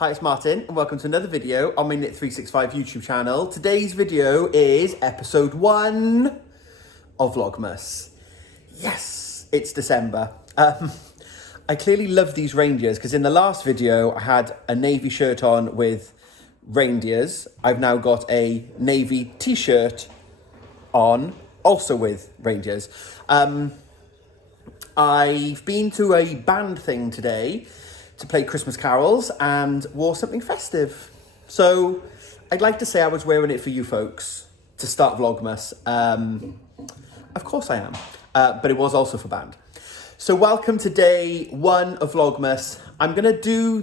Hi, it's Martin and welcome to another video on my Knit365 YouTube channel. Today's video is episode 1 of Vlogmas. Yes, it's December. I clearly love these reindeers because in the last video I had a navy shirt on with reindeers. I've now got a navy t-shirt on also with reindeers. I've been to a band thing today to play Christmas carols and wore something festive. So I'd like to say I was wearing it for you folks to start Vlogmas. Of course I am, but it was also for band. So welcome to day 1 of Vlogmas. I'm gonna do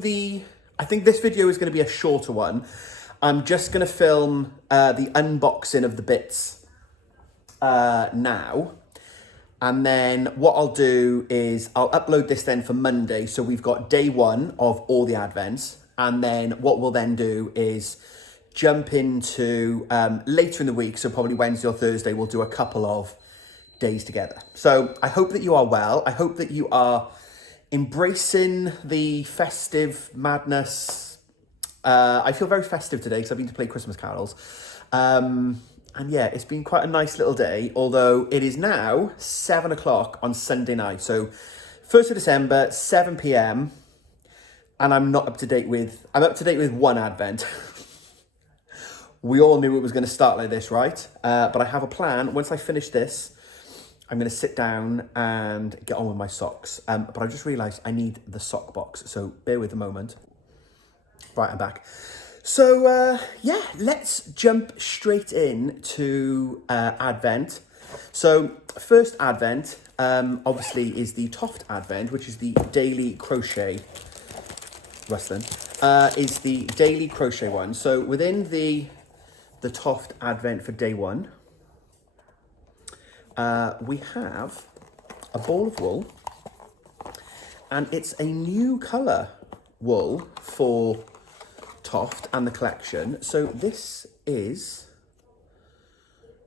I think this video is gonna be a shorter one. I'm just gonna film the unboxing of the bits now. And then what I'll do is I'll upload this then for Monday. So we've got day 1 of all the advents. And then what we'll then do is jump into later in the week. So probably Wednesday or Thursday, we'll do a couple of days together. So I hope that you are well. I hope that you are embracing the festive madness. I feel very festive today because I've been to play Christmas carols. And yeah, it's been quite a nice little day, although it is now 7 o'clock on Sunday night. So 1st of December, 7 p.m. And I'm up to date with one advent. We all knew it was going to start like this, right? But I have a plan. Once I finish this, I'm going to sit down and get on with my socks. But I just realized I need the sock box. So bear with a moment. Right, I'm back. So, yeah, let's jump straight in to Advent. So, first Advent, obviously, is the Toft Advent, which is the daily crochet, rustling, is the daily crochet one. So, within the Toft Advent for day 1, we have a ball of wool, and it's a new colour wool for Toft and the collection. So this is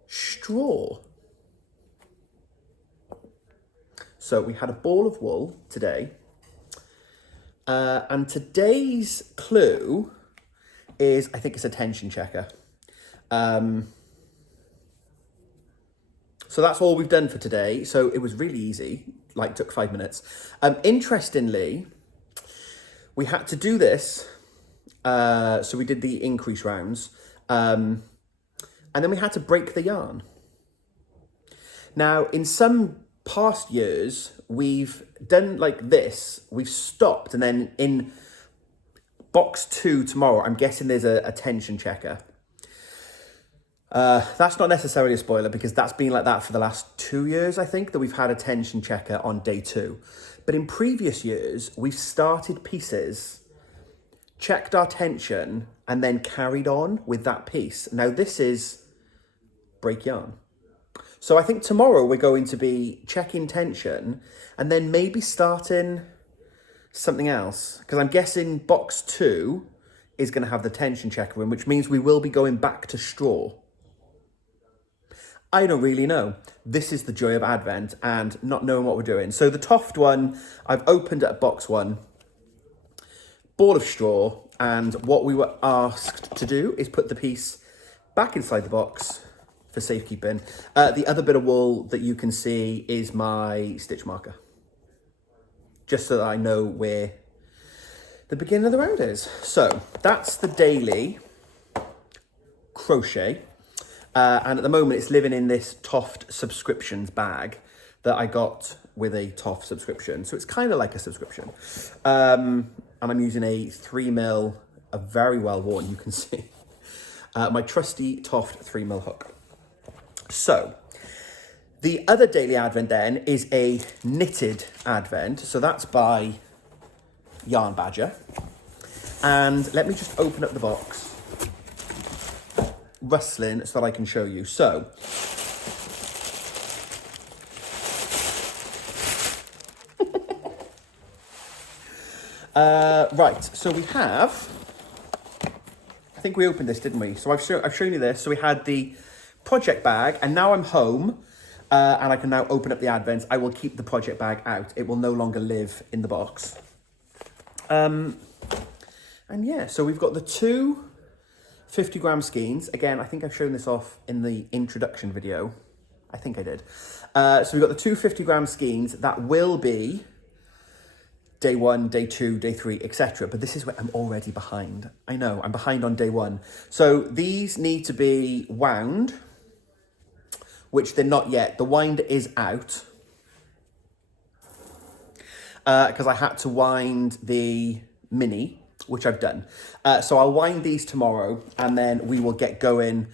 straw. So we had a ball of wool today. And today's clue is, I think it's a tension checker. So that's all we've done for today. So it was really easy, like took 5 minutes. Interestingly, we had to do this. So we did the increase rounds, and then we had to break the yarn. Now, in some past years, we've done like this, we've stopped, and then in box 2 tomorrow, I'm guessing there's a tension checker. That's not necessarily a spoiler because that's been like that for the last 2 years, I think, that we've had a tension checker on day 2. But in previous years, we've started pieces, checked our tension, and then carried on with that piece. Now this is break yarn. So I think tomorrow we're going to be checking tension and then maybe starting something else. Because I'm guessing box 2 is going to have the tension checker in, which means we will be going back to straw. I don't really know. This is the joy of Advent and not knowing what we're doing. So the Toft one, I've opened at box 1. Ball of straw, and what we were asked to do is put the piece back inside the box for safekeeping. The other bit of wool that you can see is my stitch marker, just so that I know where the beginning of the round is. So that's the daily crochet, and at the moment it's living in this Toft subscriptions bag that I got with a Toft subscription, so it's kind of like a subscription. And I'm using a 3mm, a very well worn, you can see, my trusty Toft 3mm hook. So, the other daily advent then is a knitted advent. So that's by Yarn Badger. And let me just open up the box, rustling, so that I can show you. So, right, so we have, I think we opened this, didn't we? So I've shown you this. So we had the project bag, and now I'm home, and I can now open up the advents. I will keep the project bag out. It will no longer live in the box. And And yeah, so we've got the two 50-gram skeins. Again, I think I've shown this off in the introduction video. I think I did. So we've got the two 50-gram skeins that will be day 1, day 2, day 3, etc. But this is where I'm already behind. I know, I'm behind on day 1. So these need to be wound, which they're not yet. The wind is out because I had to wind the mini, which I've done. So I'll wind these tomorrow and then we will get going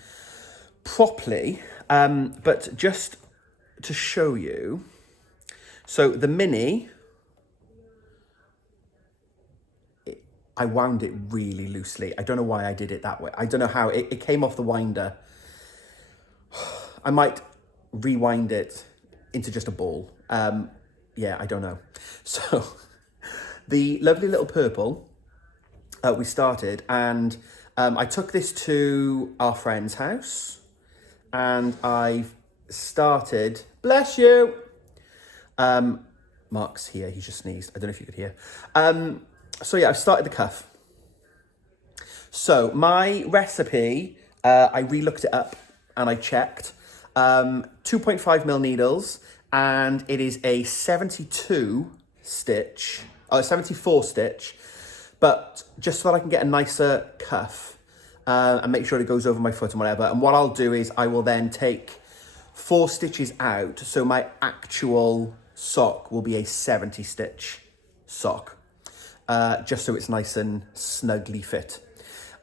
properly. But just to show you, so the mini, I wound it really loosely. I don't know why I did it that way. I don't know how. It came off the winder. I might rewind it into just a ball. Yeah, I don't know. So the lovely little purple, we started, and I took this to our friend's house and I started, bless you. Mark's here, he just sneezed. I don't know if you could hear. So yeah, I've started the cuff. So my recipe, I re-looked it up and I checked. 2.5mm needles, and it is a 74 stitch, but just so that I can get a nicer cuff and make sure it goes over my foot and whatever. And what I'll do is I will then take 4 stitches out, so my actual sock will be a 70 stitch sock, just so it's nice and snugly fit.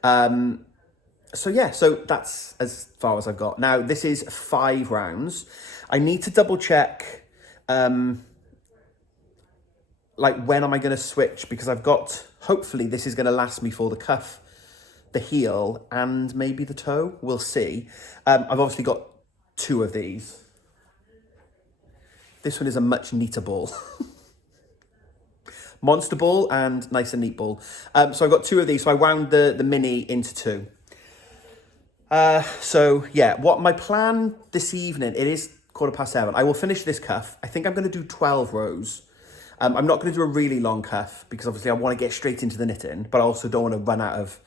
So yeah, so that's as far as I've got. Now, this is 5 rounds. I need to double check, like, when am I going to switch? Because I've got, hopefully this is going to last me for the cuff, the heel, and maybe the toe. We'll see. I've obviously got 2 of these. This one is a much neater ball. Monster ball and nice and neat ball. So I've got 2 of these. So I wound the mini into 2. So yeah, what my plan this evening, it is 7:15. I will finish this cuff. I think I'm going to do 12 rows. I'm not going to do a really long cuff because obviously I want to get straight into the knitting, but I also don't want to run out of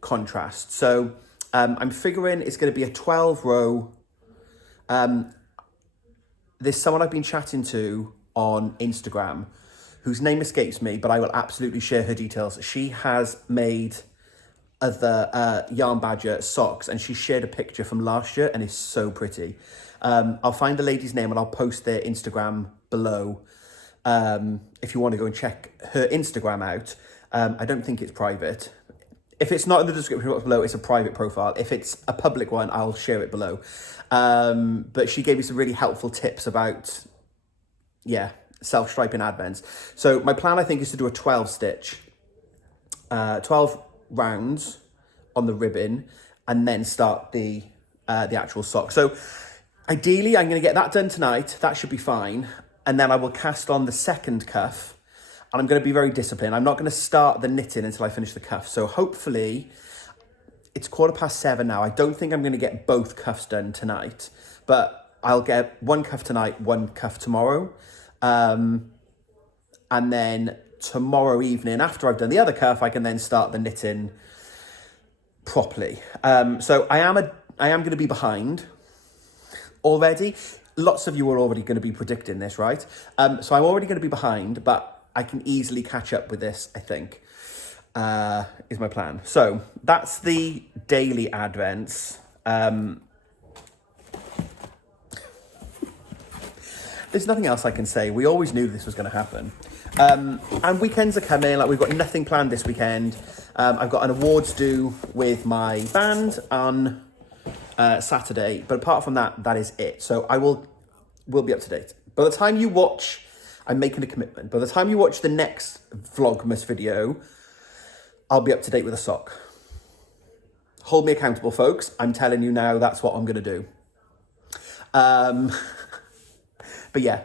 contrast. So I'm figuring it's going to be a 12 row. There's someone I've been chatting to on Instagram whose name escapes me, but I will absolutely share her details. She has made other Yarn Badger socks, and she shared a picture from last year and it's so pretty. I'll find the lady's name and I'll post their Instagram below if you want to go and check her Instagram out. I don't think it's private. If it's not in the description box below, it's a private profile. If it's a public one, I'll share it below. But she gave me some really helpful tips about, yeah, self-striping advents. So my plan, I think, is to do a 12 stitch, 12 rounds on the ribbon, and then start the actual sock. So ideally, I'm going to get that done tonight. That should be fine. And then I will cast on the second cuff, and I'm going to be very disciplined. I'm not going to start the knitting until I finish the cuff. So hopefully, it's 7:15 now. I don't think I'm going to get both cuffs done tonight, but I'll get 1 cuff tonight, 1 cuff tomorrow. And then tomorrow evening, after I've done the other cuff, I can then start the knitting properly. So I am going to be behind already. Lots of you are already going to be predicting this, right? So I'm already going to be behind, but I can easily catch up with this, I think, is my plan. So that's the daily advents. There's nothing else I can say. We always knew this was going to happen. And weekends are coming. Like, we've got nothing planned this weekend. I've got an awards due with my band on Saturday, but apart from that, that is it. So we'll be up to date. By the time you watch, I'm making a commitment. By the time you watch the next Vlogmas video, I'll be up to date with a sock. Hold me accountable, folks. I'm telling you now, that's what I'm going to do. But yeah,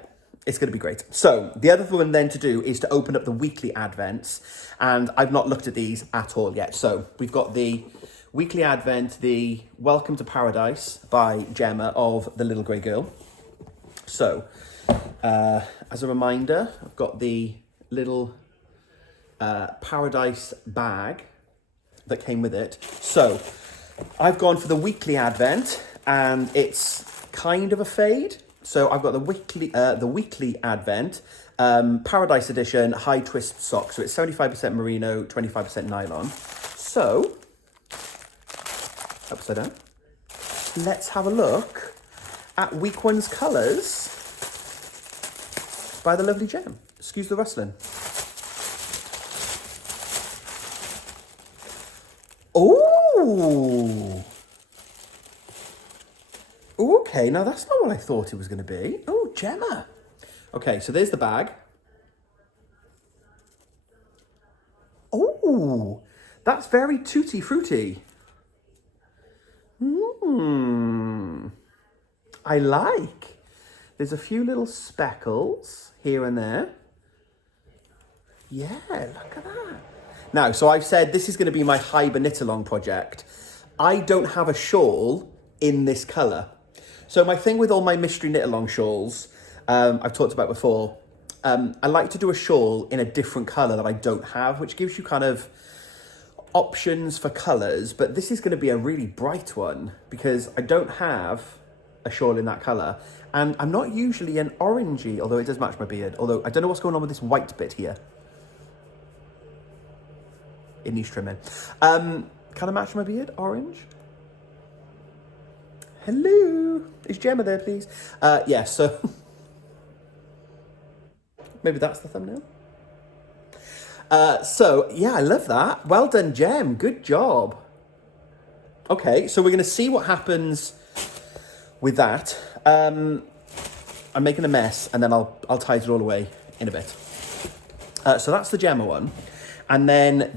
it's going to be great. So the other thing then to do is to open up the weekly advents, and I've not looked at these at all yet. So we've got the weekly advent, the Welcome to Paradise by Gemma of The Little Grey Girl. So as a reminder, I've got the little Paradise bag that came with it. So I've gone for the weekly advent, and it's kind of a fade. So I've got the weekly advent, Paradise Edition high twist sock. So it's 75% merino, 25% nylon. So upside down. Let's have a look at week one's colours by the lovely Gem. Excuse the rustling. Oh, okay. Now that's not what I thought it was going to be. Oh, Gemma. Okay, so there's the bag. Oh, that's very tutti frutti. I like. There's a few little speckles here and there. Yeah, look at that. Now, so I've said this is going to be my Hyber knit-along project. I don't have a shawl in this colour. So my thing with all my mystery knit-along shawls, I've talked about before, I like to do a shawl in a different colour that I don't have, which gives you kind of options for colours. But this is going to be a really bright one because I don't have a shawl in that colour. And I'm not usually an orangey, although it does match my beard. Although I don't know what's going on with this white bit here. It needs trimming. Can I match my beard? Orange? Hello. Is Gemma there, please? Yeah, so maybe that's the thumbnail. So, yeah, I love that. Well done, Gem. Good job. Okay, so we're going to see what happens with that. I'm making a mess, and then I'll tidy it all away in a bit. So that's the Gemma one. And then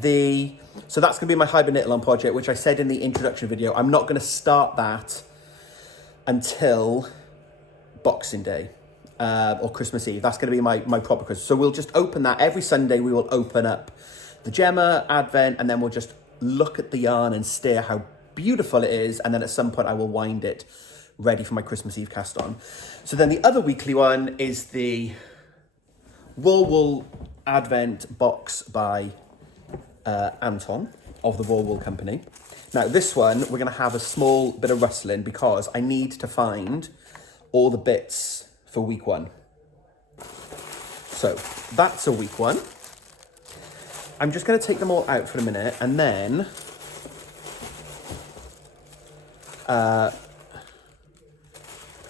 so that's going to be my Hyber knit-along project, which I said in the introduction video. I'm not going to start that until Boxing Day or Christmas Eve. That's going to be my proper Christmas. So we'll just open that. Every Sunday we will open up the Gemma Advent, and then we'll just look at the yarn and stare how beautiful it is. And then at some point I will wind it ready for my Christmas Eve cast on. So then the other weekly one is the Raw Wool Advent box by Anton of the Raw Wool Company. Now this one, we're going to have a small bit of rustling because I need to find all the bits for week one. So that's a week one. I'm just going to take them all out for a minute, and then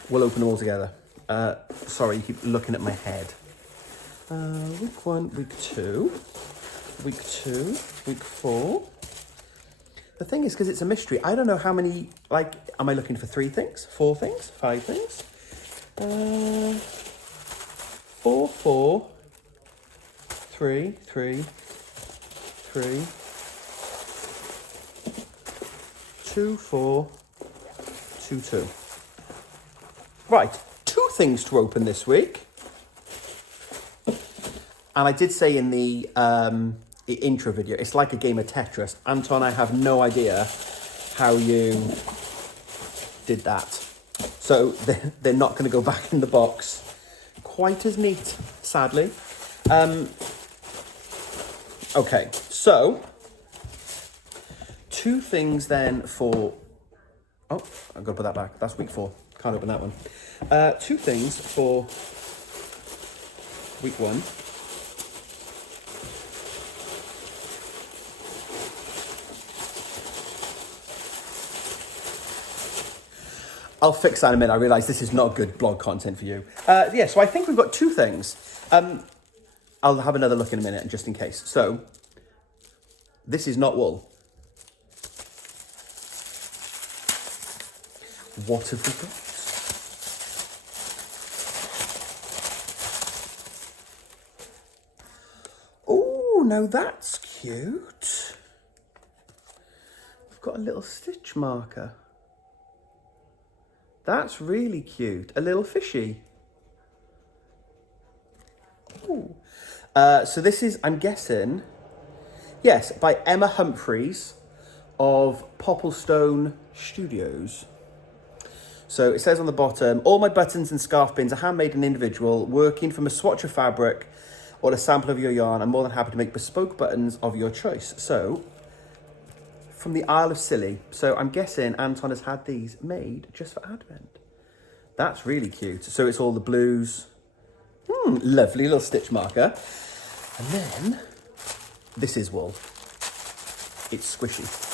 we'll open them all together. Sorry, you keep looking at my head. Week one, week two, week 4. The thing is, because it's a mystery, I don't know how many, like, am I looking for 3 things, 4 things, 5 things? 4, 4, 3, 3, 3, 2, 4, 2, 2. Right, 2 things to open this week. And I did say in the intro video, it's like a game of Tetris. Anton, I have no idea how you did that. So they're not going to go back in the box quite as neat, sadly. Okay, so 2 things then for... Oh, I've got to put that back. That's week 4. Can't open that one. 2 things for week 1. I'll fix that in a minute. I realise this is not good blog content for you. Yeah, so I think we've got 2 things. I'll have another look in a minute, just in case. So, this is not wool. What have we got? Oh, now that's cute. We've got a little stitch marker. That's really cute. A little fishy. Ooh. So this is, I'm guessing, yes, by Emma Humphreys of Popplestone Studios. So it says on the bottom, all my buttons and scarf pins are handmade and individual, working from a swatch of fabric or a sample of your yarn. I'm more than happy to make bespoke buttons of your choice. So from the Isle of Scilly. So I'm guessing Anton has had these made just for Advent. That's really cute. So it's all the blues. Lovely little stitch marker. And then this is wool. It's squishy.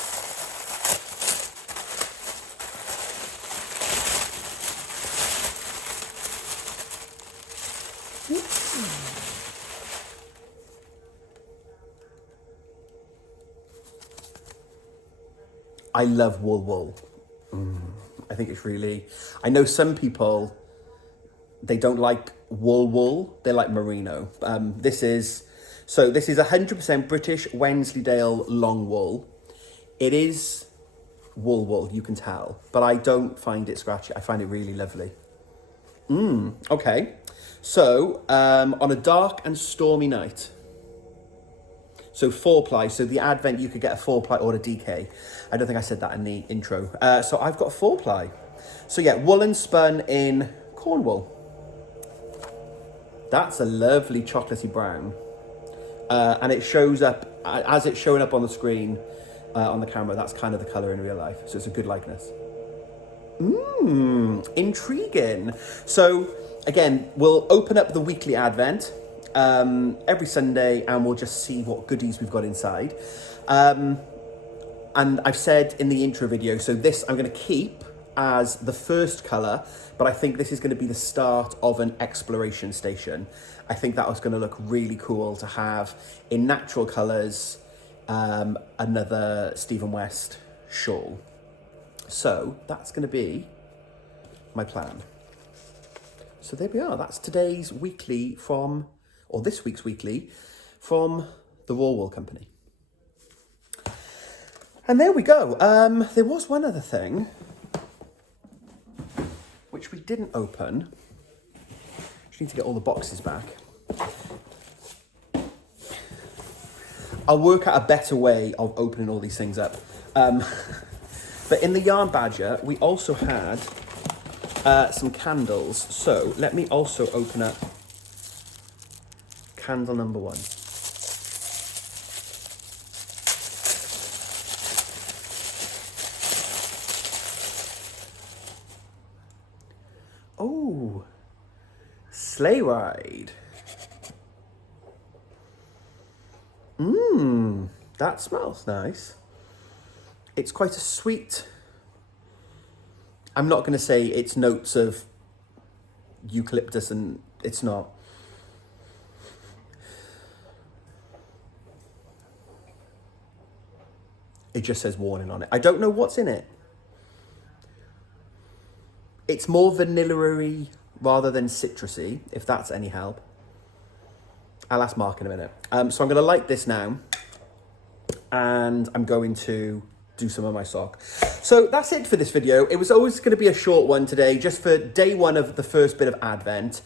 I love wool. I think it's really, I know some people, they don't like wool, they like merino. This is 100% British Wensleydale long wool. It is wool, you can tell, but I don't find it scratchy. I find it really lovely. Okay, so on a dark and stormy night, so 4-ply, so the Advent, you could get a 4-ply or a DK. I don't think I said that in the intro. So I've got a 4-ply. So yeah, woolen spun in Cornwall. That's a lovely chocolatey brown. And it shows up, as it's showing up on the screen, on the camera, that's kind of the colour in real life. So it's a good likeness. Intriguing. So again, we'll open up the weekly Advent every Sunday, and we'll just see what goodies we've got inside. And I've said in the intro video, so this I'm going to keep as the first colour, but I think this is going to be the start of an exploration station. I think that was going to look really cool to have in natural colours, another Stephen West shawl. So that's going to be my plan. So there we are. That's today's weekly from, or this week's weekly from the Raw Wool Company. And there we go. There was one other thing which we didn't open. Just need to get all the boxes back. I'll work out a better way of opening all these things up. But in the Yarn Badger, we also had some candles. So let me also open up candle number 1. Oh, sleigh ride. That smells nice. It's quite a sweet, I'm not going to say it's notes of eucalyptus, and it's not. It just says warning on it. I don't know what's in it. It's more vanilla-y rather than citrusy, if that's any help. I'll ask Mark in a minute. So I'm going to light this now, and I'm going to do some of my sock. So that's it for this video. It was always going to be a short one today, just for day 1 of the first bit of Advent.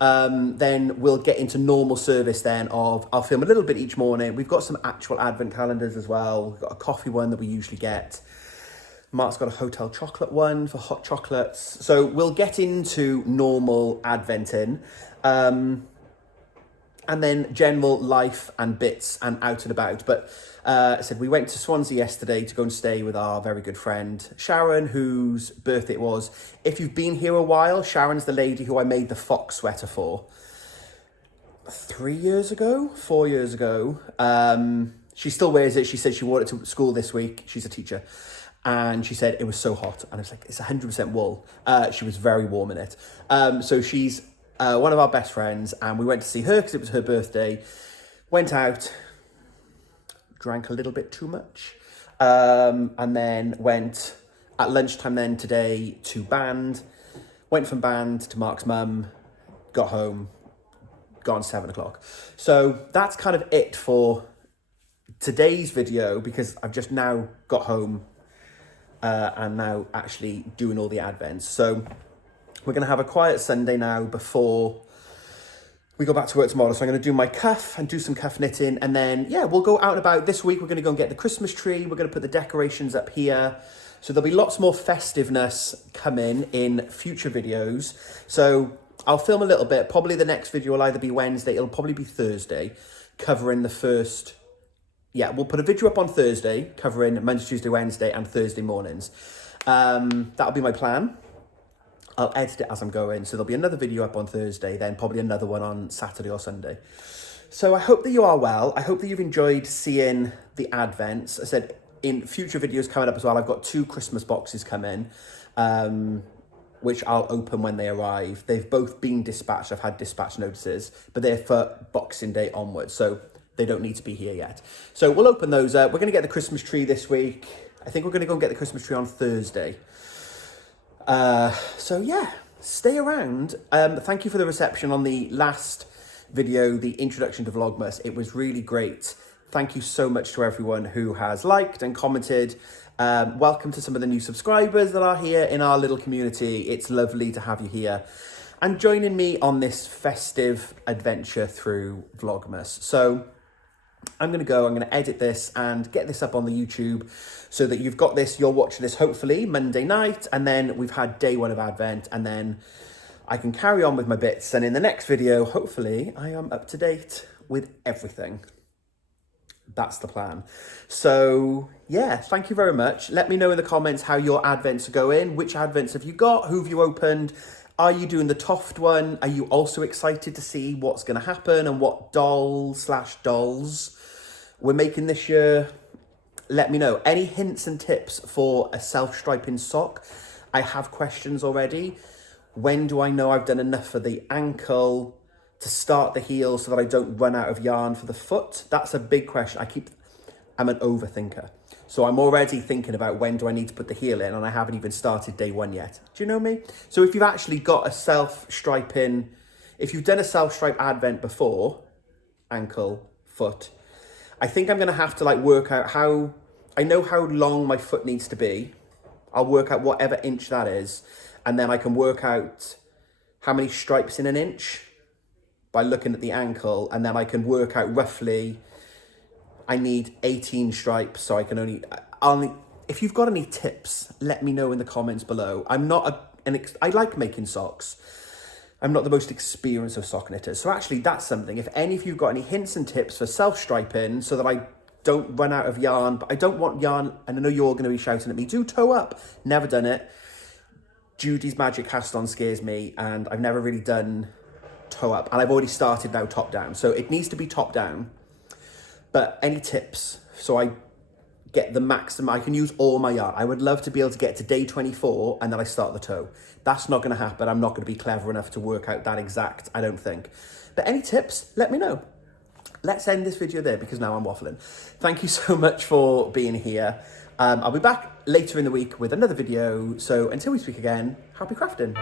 Then we'll get into normal service then of, I'll film a little bit each morning. We've got some actual Advent calendars as well. We've got a coffee one that we usually get. Mark's got a hotel chocolate one for hot chocolates. So we'll get into normal Adventing. And then general life and bits and out and about. But I said we went to Swansea yesterday to go and stay with our very good friend Sharon, whose birthday it was. If you've been here a while, Sharon's the lady who I made the fox sweater for 4 years ago. She still wears it. She said she wore it to school this week. She's a teacher. And she said it was so hot. And I was like, it's 100% wool. She was very warm in it. So she's one of our best friends, and we went to see her because it was her birthday. Went out, drank a little bit too much, and then went at lunchtime then today to band. Went from band to Mark's mum, got home, gone 7 o'clock. So that's kind of it for today's video, because I've just now got home and now actually doing all the Advents. So we're going to have a quiet Sunday now before we go back to work tomorrow. So I'm going to do my cuff and do some cuff knitting. And then, yeah, we'll go out and about this week. We're going to go and get the Christmas tree. We're going to put the decorations up here. So there'll be lots more festiveness coming in future videos. So I'll film a little bit. Probably the next video will either be Wednesday. It'll probably be Thursday, covering the first yeah, we'll put a video up on Thursday covering Monday, Tuesday, Wednesday and Thursday mornings. That'll be my plan. I'll edit it as I'm going. So there'll be another video up on Thursday, then probably another one on Saturday or Sunday. So I hope that you are well. I hope that you've enjoyed seeing the advents. I said in future videos coming up as well, I've got 2 Christmas boxes coming, which I'll open when they arrive. They've both been dispatched. I've had dispatch notices, but they're for Boxing Day onwards. So they don't need to be here yet. So we'll open those up. We're going to get the Christmas tree this week. I think we're going to go and get the Christmas tree on Thursday. So yeah, stay around. Thank you for the reception on the last video, the introduction to Vlogmas. It was really great. Thank you so much to everyone who has liked and commented. Welcome to some of the new subscribers that are here in our little community. It's lovely to have you here and joining me on this festive adventure through Vlogmas. So I'm going to edit this and get this up on the YouTube so that you've got this, you're watching this hopefully Monday night, and then we've had day 1 of Advent, and then I can carry on with my bits, and in the next video, hopefully, I am up to date with everything. That's the plan. So yeah, thank you very much. Let me know in the comments how your Advents are going. Which Advents have you got? Who have you opened? Are you doing the Toft one? Are you also excited to see what's going to happen and what dolls we're making this year? Let me know. Any hints and tips for a self-striping sock? I have questions already. When do I know I've done enough for the ankle to start the heel so that I don't run out of yarn for the foot? That's a big question. I'm an overthinker. So I'm already thinking about when do I need to put the heel in, and I haven't even started day 1 yet. Do you know me? So if you've actually got a self-striping, if you've done a self-stripe Advent before, ankle, foot, I think I'm going to have to work out how, I know how long my foot needs to be. I'll work out whatever inch that is. And then I can work out how many stripes in an inch by looking at the ankle. And then I can work out roughly, I need 18 stripes. So I can only, if you've got any tips, let me know in the comments below. I'm not I like making socks. I'm not the most experienced of sock knitters. So actually that's something. If any of you've got any hints and tips for self-striping so that I don't run out of yarn, but I don't want yarn, and I know you're all going to be shouting at me, do toe up. Never done it. Judy's magic cast on scares me, and I've never really done toe up. And I've already started now top down. So it needs to be top down. But any tips so I get the maximum, I can use all my yarn. I would love to be able to get to day 24 and then I start the toe. That's not going to happen. I'm not going to be clever enough to work out that exact, I don't think. But any tips, let me know. Let's end this video there because now I'm waffling. Thank you so much for being here. I'll be back later in the week with another video. So until we speak again, happy crafting.